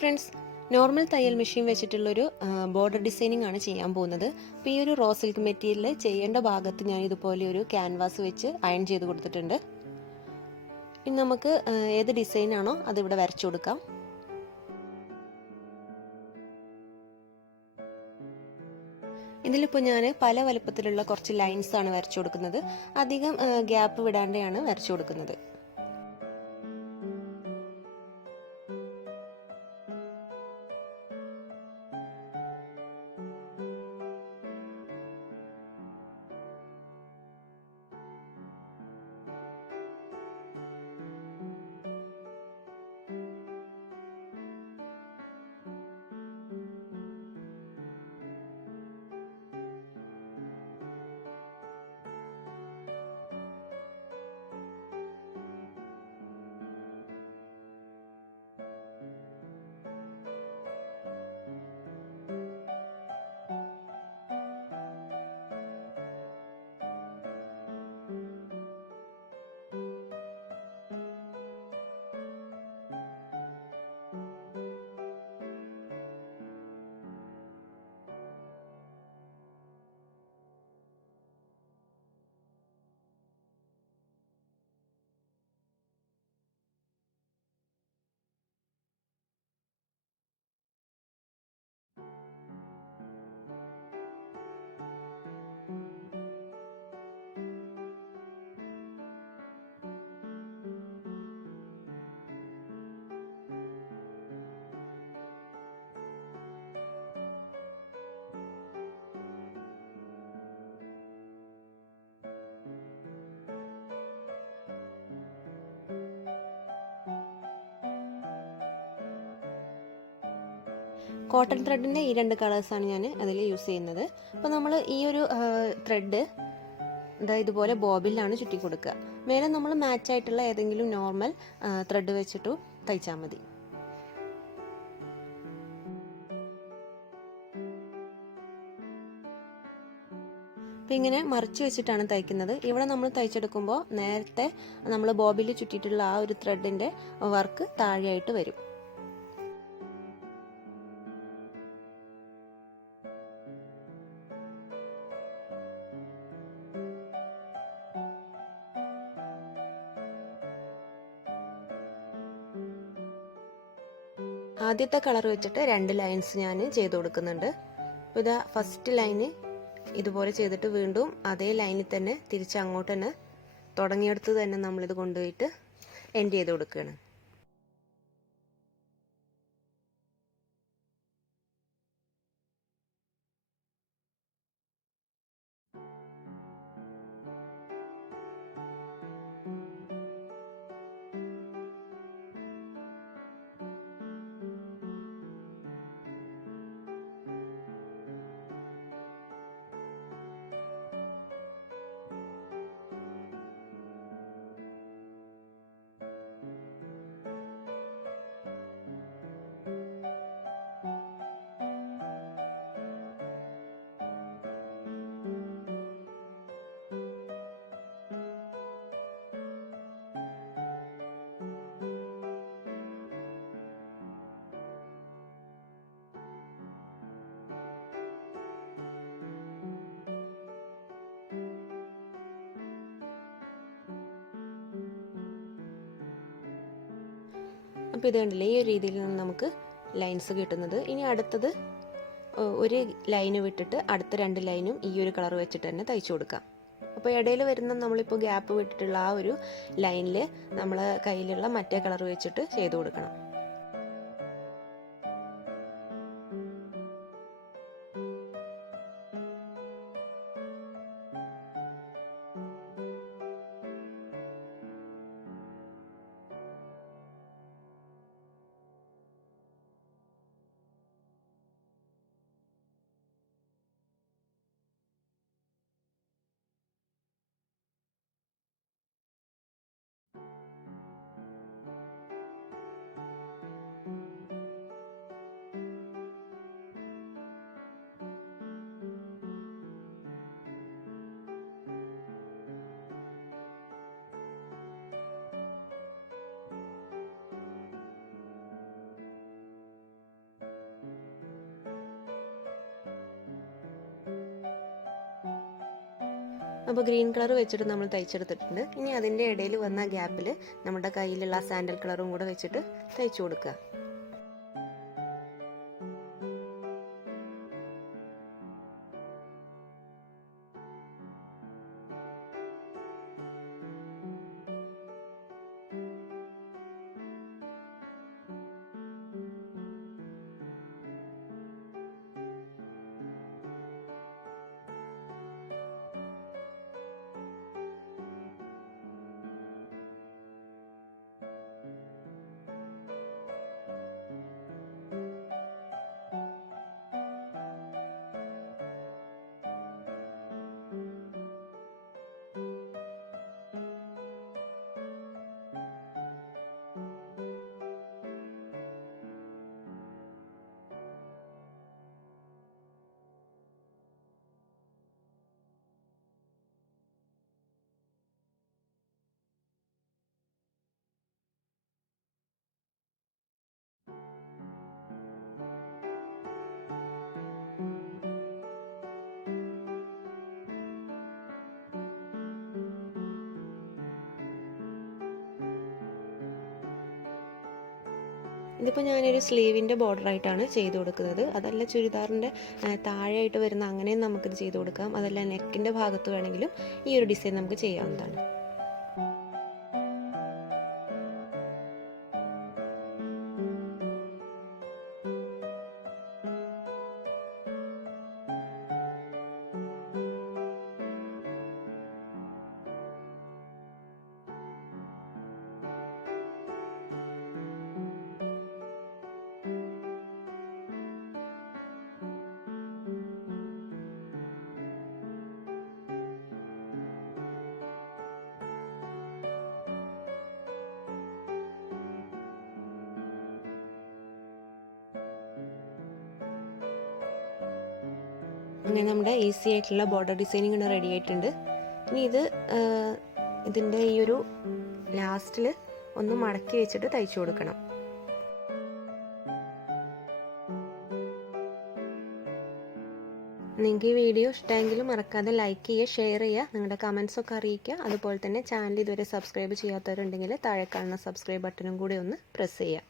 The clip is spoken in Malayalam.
ഫ്രണ്ട്സ്, നോർമൽ തയ്യൽ മെഷീൻ വെച്ചിട്ടുള്ളൊരു ബോർഡർ ഡിസൈനിങ് ആണ് ചെയ്യാൻ പോകുന്നത്. അപ്പോൾ ഈ ഒരു റോ സിൽക്ക് മെറ്റീരിയൽ ചെയ്യേണ്ട ഭാഗത്ത് ഞാൻ ഇതുപോലെ ഒരു ക്യാൻവാസ് വെച്ച് അയൺ ചെയ്ത് കൊടുത്തിട്ടുണ്ട്. ഇനി നമുക്ക് ഏത് ഡിസൈനാണോ അതിവിടെ വരച്ചു കൊടുക്കാം. ഇതിലിപ്പോൾ ഞാൻ പല വലുപ്പത്തിലുള്ള കുറച്ച് ലൈൻസ് ആണ് വരച്ചു കൊടുക്കുന്നത്. അധികം ഗ്യാപ്പ് വിടാതെയാണ് വരച്ചു കൊടുക്കുന്നത്. കോട്ടൺ ത്രെഡിൻ്റെ ഈ രണ്ട് കളേഴ്സാണ് ഞാൻ അതിൽ യൂസ് ചെയ്യുന്നത്. അപ്പോൾ നമ്മൾ ഈ ഒരു ത്രെഡ് ഇതുപോലെ ബോബിലാണ് ചുറ്റി കൊടുക്കുക. മേലെ നമ്മൾ മാച്ചായിട്ടുള്ള ഏതെങ്കിലും നോർമൽ ത്രെഡ് വെച്ചിട്ട് തയ്ച്ചാൽ മതി. അപ്പോൾ ഇങ്ങനെ മറിച്ച് വെച്ചിട്ടാണ് തയ്ക്കുന്നത്. ഇവിടെ നമ്മൾ തയ്ച്ചെടുക്കുമ്പോൾ നേരത്തെ നമ്മൾ ബോബിൽ ചുറ്റിയിട്ടുള്ള ആ ഒരു ത്രെഡിൻ്റെ വർക്ക് താഴെയായിട്ട് വരും. ആദ്യത്തെ കളർ വെച്ചിട്ട് 2 ലൈൻസ് ഞാൻ ചെയ്ത് കൊടുക്കുന്നുണ്ട്. അപ്പോൾ ഇതാ ഫസ്റ്റ് ലൈന് ഇതുപോലെ ചെയ്തിട്ട് വീണ്ടും അതേ ലൈനിൽ തന്നെ തിരിച്ച് അങ്ങോട്ട് തന്നെ തുടങ്ങിയെടുത്ത് തന്നെ നമ്മളിത് കൊണ്ടുപോയിട്ട് എൻഡ് ചെയ്ത് കൊടുക്കുകയാണ്. അപ്പോൾ ഇത് കണ്ടില്ലേ, ഈ ഒരു രീതിയിൽ നിന്ന് നമുക്ക് ലൈൻസ് കിട്ടുന്നത്. ഇനി അടുത്തത് ഒരു ലൈന് വിട്ടിട്ട് അടുത്ത 2 ലൈനും ഈ ഒരു കളർ വെച്ചിട്ട് തന്നെ തയ്ച്ചു കൊടുക്കാം. അപ്പോൾ ഇടയിൽ വരുന്ന നമ്മളിപ്പോൾ ഗ്യാപ്പ് വിട്ടിട്ടുള്ള ആ ഒരു ലൈനിൽ നമ്മൾ കയ്യിലുള്ള മറ്റേ കളർ വെച്ചിട്ട് ചെയ്ത് കൊടുക്കണം. അപ്പോൾ ഗ്രീൻ കളർ വെച്ചിട്ട് നമ്മൾ തയ്ച്ചെടുത്തിട്ടുണ്ട്. ഇനി അതിൻ്റെ ഇടയിൽ വന്ന ഗ്യാപ്പിൽ നമ്മുടെ കയ്യിലുള്ള സാൻഡൽ കളറും കൂടെ വെച്ചിട്ട് തയ്ച്ചു കൊടുക്കുക. ഇതിപ്പോൾ ഞാനൊരു സ്ലീവിൻ്റെ ബോർഡറായിട്ടാണ് ചെയ്ത് കൊടുക്കുന്നത്. അതല്ല ചുരിദാറിൻ്റെ താഴെയായിട്ട് വരുന്ന അങ്ങനെയും നമുക്കിത് ചെയ്ത് കൊടുക്കാം. അതല്ല നെക്കിൻ്റെ ഭാഗത്ത് വേണമെങ്കിലും ഈ ഒരു ഡിസൈൻ നമുക്ക് ചെയ്യാവുന്നതാണ്. അങ്ങനെ നമ്മുടെ ഈസി ആയിട്ടുള്ള ബോർഡർ ഡിസൈനിങ് ഇവിടെ റെഡി ആയിട്ടുണ്ട്. ഇനി ഇതിൻ്റെ ഈ ഒരു ലാസ്റ്റിൽ ഒന്ന് മടക്കി വെച്ചിട്ട് തയ്ച്ചു കൊടുക്കണം. നിങ്ങൾക്ക് ഈ വീഡിയോ ഇഷ്ടമെങ്കിൽ മറക്കാതെ ലൈക്ക് ചെയ്യുക, ഷെയർ ചെയ്യുക, നിങ്ങളുടെ കമൻസൊക്കെ അറിയിക്കുക. അതുപോലെ തന്നെ ചാനൽ ഇതുവരെ സബ്സ്ക്രൈബ് ചെയ്യാത്തവരുണ്ടെങ്കിൽ താഴെ കാണുന്ന സബ്സ്ക്രൈബ് ബട്ടണും കൂടി ഒന്ന് പ്രസ് ചെയ്യുക.